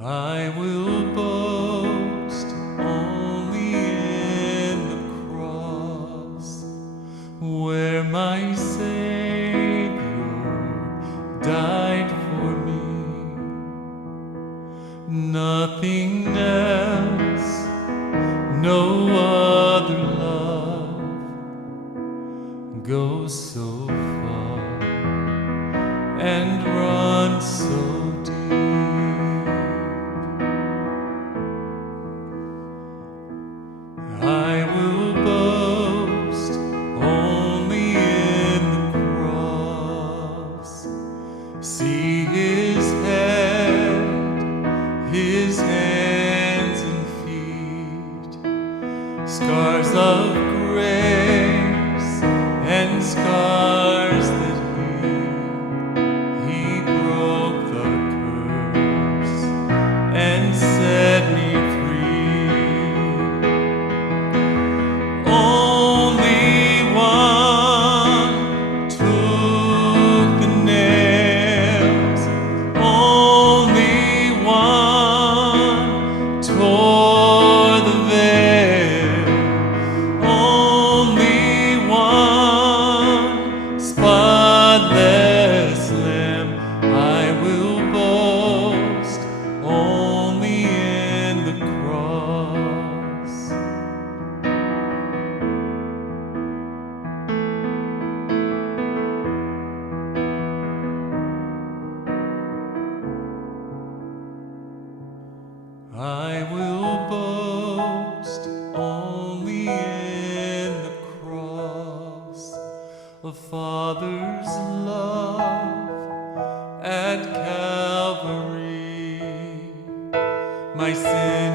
I will boast only in the cross, where my Savior died for me. Nothing else, no other love goes so far and runs so deep. I will boast only in the cross. See His head, His hands and feet, scars of grace and scars that He broke the curse and set me free. Only one took the nails, only one tore the veil, only one spotless lamb. I will boast only in the cross. I will boast only in the cross, a Father's love at Calvary. My sin